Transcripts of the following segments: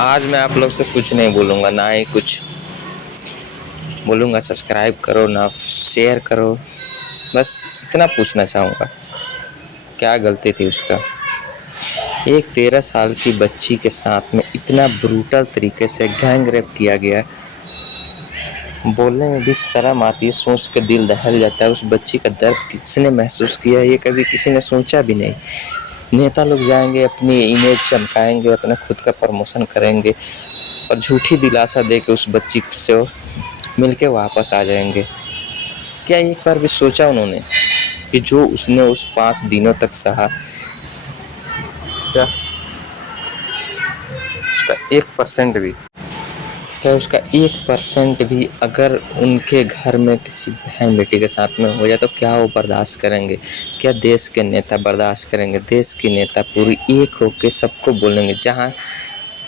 आज मैं आप लोग से कुछ नहीं बोलूँगा, ना ही कुछ बोलूँगा सब्सक्राइब करो ना शेयर करो। बस इतना पूछना चाहूँगा, क्या गलती थी उसका? एक 13 साल की बच्ची के साथ में इतना ब्रूटल तरीके से गैंग रेप किया गया। बोलने में भी शर्म आती है, सोच के दिल दहल जाता है। उस बच्ची का दर्द किसने महसूस किया, ये कभी किसी ने सोचा भी नहीं। नेता लोग जाएंगे, अपनी इमेज चमकाएंगे, अपना खुद का प्रमोशन करेंगे और झूठी दिलासा दे के उस बच्ची से मिलके वापस आ जाएंगे। क्या एक बार भी सोचा उन्होंने कि जो उसने उस 5 दिनों तक सहा, क्या उसका 1% भी, क्या उसका 1% भी अगर उनके घर में किसी बहन बेटी के साथ में हो जाए तो क्या वो बर्दाश्त करेंगे? क्या देश के नेता बर्दाश्त करेंगे? देश की नेता पूरी एक होके सबको बोलेंगे? जहाँ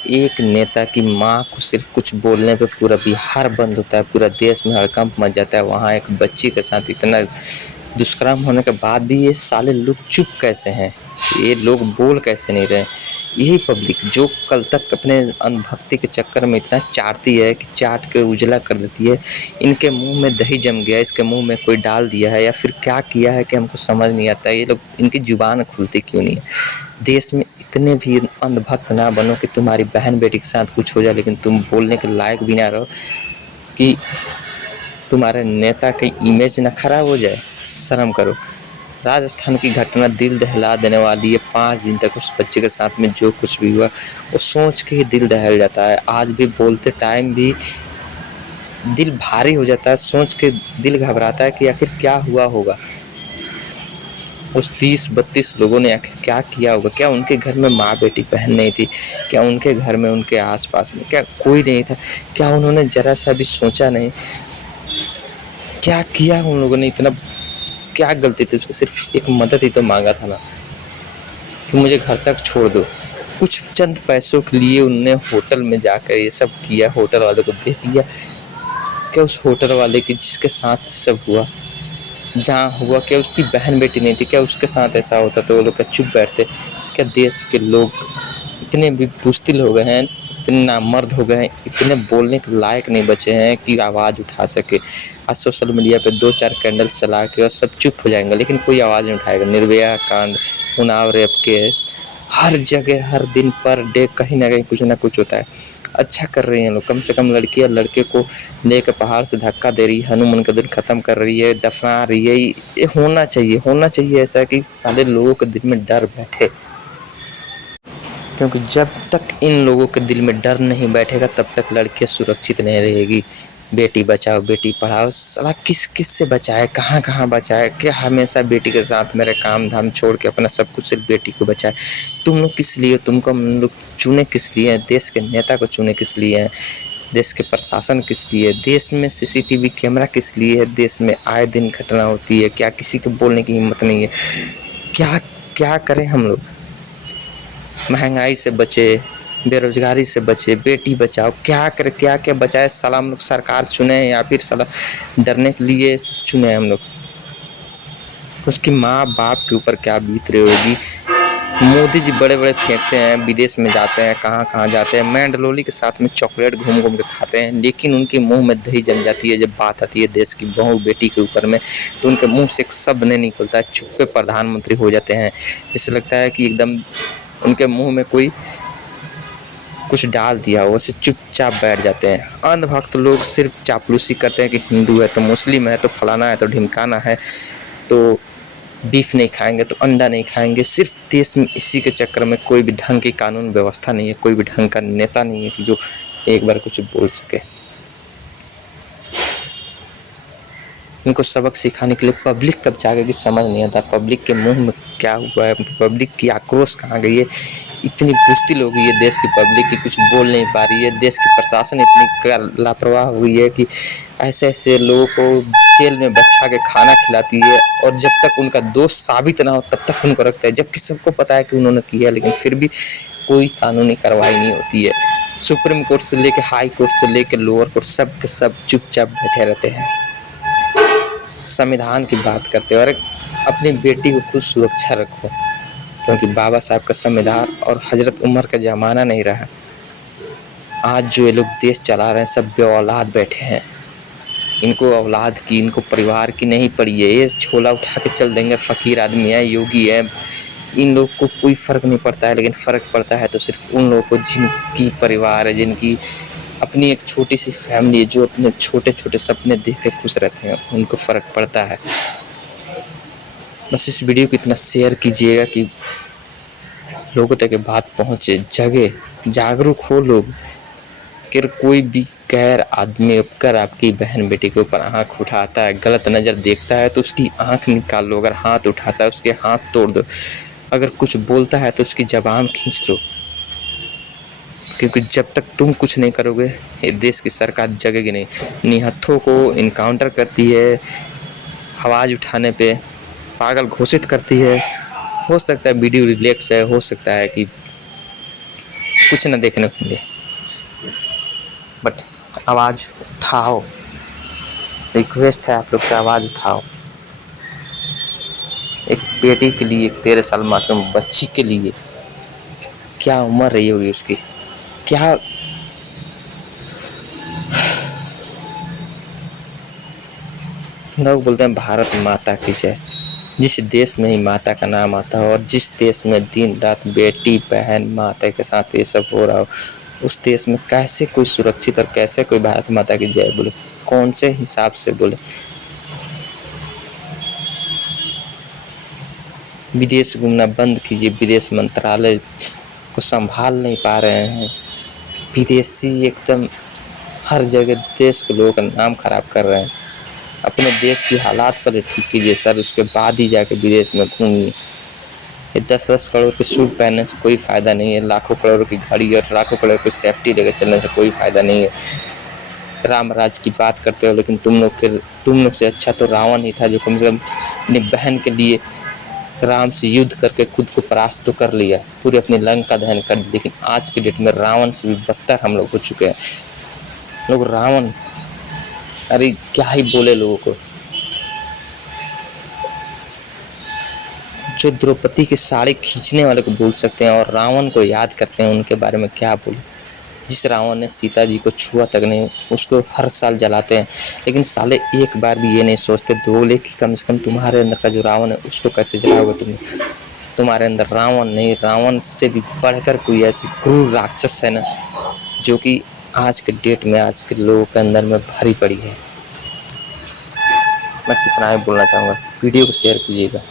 एक नेता की माँ को सिर्फ कुछ बोलने पे पूरा बिहार बंद होता है, पूरा देश में हड़कंप मच जाता है, वहाँ एक बच्ची के साथ इतना दुष्कर्म होने के बाद भी ये साले लोग चुप कैसे हैं? ये लोग बोल कैसे नहीं रहे? यही पब्लिक जो कल तक अपने अंधभक्ति के चक्कर में इतना चाटती है कि चाट के उजला कर देती है। इनके मुंह में दही जम गया, इसके मुंह में कोई डाल दिया है या फिर क्या किया है कि हमको समझ नहीं आता। ये लोग, इनकी जुबान खुलती क्यों नहीं है? देश में इतने भी अंधभक्त ना बनो कि तुम्हारी बहन बेटी के साथ कुछ हो जाए लेकिन तुम बोलने के लायक भी ना रहो कि तुम्हारे नेता की इमेज ना खराब हो जाए। शर्म करो। राजस्थान की घटना दिल दहला देने वाली है। 5 दिन तक उस बच्चे के साथ में जो कुछ भी हुआ वो सोच के ही दिल दहल जाता है। आज भी बोलते टाइम भी दिल भारी हो जाता है, सोच के दिल घबराता है कि आखिर क्या हुआ होगा। उस 30-32 लोगों ने आखिर क्या किया होगा? क्या उनके घर में माँ बेटी बहन नहीं थी? क्या उनके घर में, उनके आसपास में क्या कोई नहीं था? क्या उन्होंने जरा सा भी सोचा नहीं? क्या किया उन लोगों ने? इतना क्या गलती थी? उसको सिर्फ एक मदद ही तो मांगा था ना कि मुझे घर तक छोड़ दो। कुछ चंद पैसों के लिए उनने होटल में जाकर ये सब किया, होटल वाले को दे दिया। क्या उस होटल वाले की जिसके साथ सब हुआ, जहाँ हुआ, क्या उसकी बहन बेटी नहीं थी? क्या उसके साथ ऐसा होता तो वो लोग क्या चुप बैठते? क्या देश के लोग इतने भी बुज़दिल हो गए हैं, इतने नामर्द हो गए हैं, इतने बोलने के लायक नहीं बचे हैं कि आवाज़ उठा सके? आज सोशल मीडिया पे 2-4 कैंडल चला के और सब चुप हो जाएंगे लेकिन कोई आवाज़ नहीं उठाएगा। निर्भया कांड, उन्नाव रेप केस, हर जगह हर दिन पर डे कहीं ना कहीं कुछ ना कुछ होता है। अच्छा कर रही हैं लोग, कम से कम लड़कियां लड़के को लेकर पहाड़ से धक्का दे रही है, हनुमान का दिन ख़त्म कर रही है, दफना रही है। ये होना चाहिए ऐसा कि सारे लोगों के दिल में डर बैठे। क्योंकि जब तक इन लोगों के दिल में डर नहीं बैठेगा तब तक लड़कियां सुरक्षित नहीं रहेगी। बेटी बचाओ बेटी पढ़ाओ, साला किस किस से बचाए, कहाँ कहाँ बचाए? क्या हमेशा बेटी के साथ मेरे काम धाम छोड़ के अपना सब कुछ सिर्फ बेटी को बचाए? तुम लोग किस लिए, तुमको हम लोग चुने किस लिए हैं? देश के नेता को चुने किस लिए हैं? देश के प्रशासन किस लिए? देश में सीसीटीवी कैमरा किस लिए है? देश में आए दिन घटना होती है, क्या किसी को बोलने की हिम्मत नहीं है? क्या क्या करें हम लोग? महंगाई से बचे, बेरोजगारी से बचे, बेटी बचाओ, क्या करे, क्या क्या बचाए? साला हम लोग सरकार चुने या फिर साला डरने के लिए चुने हम लोग? उसकी माँ बाप के ऊपर क्या बीत रही होगी? मोदी जी बड़े बड़े फेंकते हैं, विदेश में जाते हैं, कहाँ कहाँ जाते हैं, मैंडलोली के साथ में चॉकलेट घूम घूम के खाते हैं, लेकिन उनके मुंह में दही जम जाती है जब बात आती है देश की बहू बेटी के ऊपर में, तो उनके मुंह से एक शब्द नहीं निकलता है। चुप प्रधानमंत्री हो जाते हैं। इससे लगता है कि एकदम उनके मुंह में कोई कुछ डाल दिया हो, वैसे चुपचाप बैठ जाते हैं। अंधभक्त लोग सिर्फ चापलूसी करते हैं कि हिंदू है तो मुस्लिम है तो फलाना है तो ढिमकाना है, तो बीफ नहीं खाएंगे तो अंडा नहीं खाएंगे। सिर्फ देश में इसी के चक्कर में कोई भी ढंग की कानून व्यवस्था नहीं है, कोई भी ढंग का नेता नहीं है कि जो एक बार कुछ बोल सके। इनको सबक सिखाने के लिए पब्लिक कब जागेगी समझ नहीं आता। पब्लिक के मुंह में क्या हुआ है, पब्लिक की आक्रोश कहाँ गई है? इतनी बुज़दिल हो गई है देश की पब्लिक की, कुछ बोल नहीं पा रही है। देश की प्रशासन इतनी लापरवाह हुई है कि ऐसे ऐसे लोगों को जेल में बैठा के खाना खिलाती है और जब तक उनका दोष साबित ना हो तब तक उनको रखता है, जबकि सबको पता है कि उन्होंने किया, लेकिन फिर भी कोई कानूनी कार्रवाई नहीं होती है। सुप्रीम कोर्ट से लेकर हाई कोर्ट से लेकर लोअर कोर्ट सब के सब चुपचाप बैठे रहते हैं, संविधान की बात करते हैं। और अपनी बेटी को खुद सुरक्षा रखो, क्योंकि बाबा साहब का संविधान और हजरत उमर का ज़माना नहीं रहा। आज जो ये लोग देश चला रहे हैं सब बे औलाद बैठे हैं, इनको औलाद की, इनको परिवार की नहीं पड़ी है। ये झोला उठा के चल देंगे, फ़कीर आदमी है, योगी है, इन लोग को कोई फ़र्क नहीं पड़ता है। लेकिन फ़र्क पड़ता है तो सिर्फ उन लोगों को जिनकी परिवार है, जिनकी अपनी एक छोटी सी फैमिली है, जो अपने छोटे छोटे सपने देख के खुश रहते हैं, उनको फ़र्क पड़ता है। बस इस वीडियो को इतना शेयर कीजिएगा कि लोगों तक ये बात पहुँचे, जगे, जागरूक हो लोग। कि कोई भी गैर आदमी अगर आपकी बहन बेटी के ऊपर आँख उठाता है, गलत नज़र देखता है तो उसकी आँख निकाल लो। अगर हाथ उठाता है उसके हाथ तोड़ दो। अगर कुछ बोलता है तो उसकी ज़बान खींच लो, क्योंकि जब तक तुम कुछ नहीं करोगे ये देश की सरकार जगेगी नहीं। निहत्थों को इनकाउंटर करती है, आवाज़ उठाने पे पागल घोषित करती है। हो सकता है वीडियो रिलैक्स है, हो सकता है कि कुछ न देखने को मिले, बट आवाज़ उठाओ। रिक्वेस्ट है आप लोग से, आवाज़ उठाओ। एक बेटी के लिए, एक 13 साल मासूम बच्ची के लिए, क्या उम्र रही होगी उसकी, क्या लोग बोलते हैं भारत माता की जय। जिस देश में ही माता का नाम आता हो और जिस देश में दिन रात बेटी बहन माता के साथ ये सब हो रहा हो, उस देश में कैसे कोई सुरक्षित और कैसे कोई भारत माता की जय बोले, कौन से हिसाब से बोले। विदेश घूमना बंद कीजिए, विदेश मंत्रालय को संभाल नहीं पा रहे हैं। विदेशी एकदम हर जगह देश के लोगों का नाम खराब कर रहे हैं। अपने देश की हालात पर ठीक कीजिए सर, उसके बाद ही जाके विदेश में घूमिए। ये 10-10 करोड़ के सूट पहनने से कोई फ़ायदा नहीं है, लाखों करोड़ की घड़ी और लाखों करोड़ की सेफ्टी लेकर चलने से कोई फ़ायदा नहीं है। राम राज की बात करते हो, लेकिन तुम लोग से अच्छा तो रावण ही था, जो कम से कम अपनी बहन के लिए राम से युद्ध करके खुद को परास्त तो कर लिया, पूरी अपनी लंका दहन कर ली। लेकिन आज के डेट में रावण से भी बदतर हम लोग हो चुके हैं। लोग रावण, अरे क्या ही बोले लोगों को। जो द्रौपदी की साड़ी खींचने वाले को बोल सकते हैं और रावण को याद करते हैं, उनके बारे में क्या बोले। जिस रावण ने सीता जी को छुआ तक नहीं, उसको हर साल जलाते हैं, लेकिन साले एक बार भी ये नहीं सोचते दोगले कि कम से कम तुम्हारे अंदर का जो रावण है उसको कैसे जलाओगे तुम। तुम्हारे अंदर रावण नहीं, रावण से भी बढ़कर कोई ऐसी क्रूर राक्षस है ना, जो कि आज के डेट में आज के लोगों के अंदर में भरी पड़ी है। बस इतना ही बोलना चाहूँगा। वीडियो को शेयर कीजिएगा।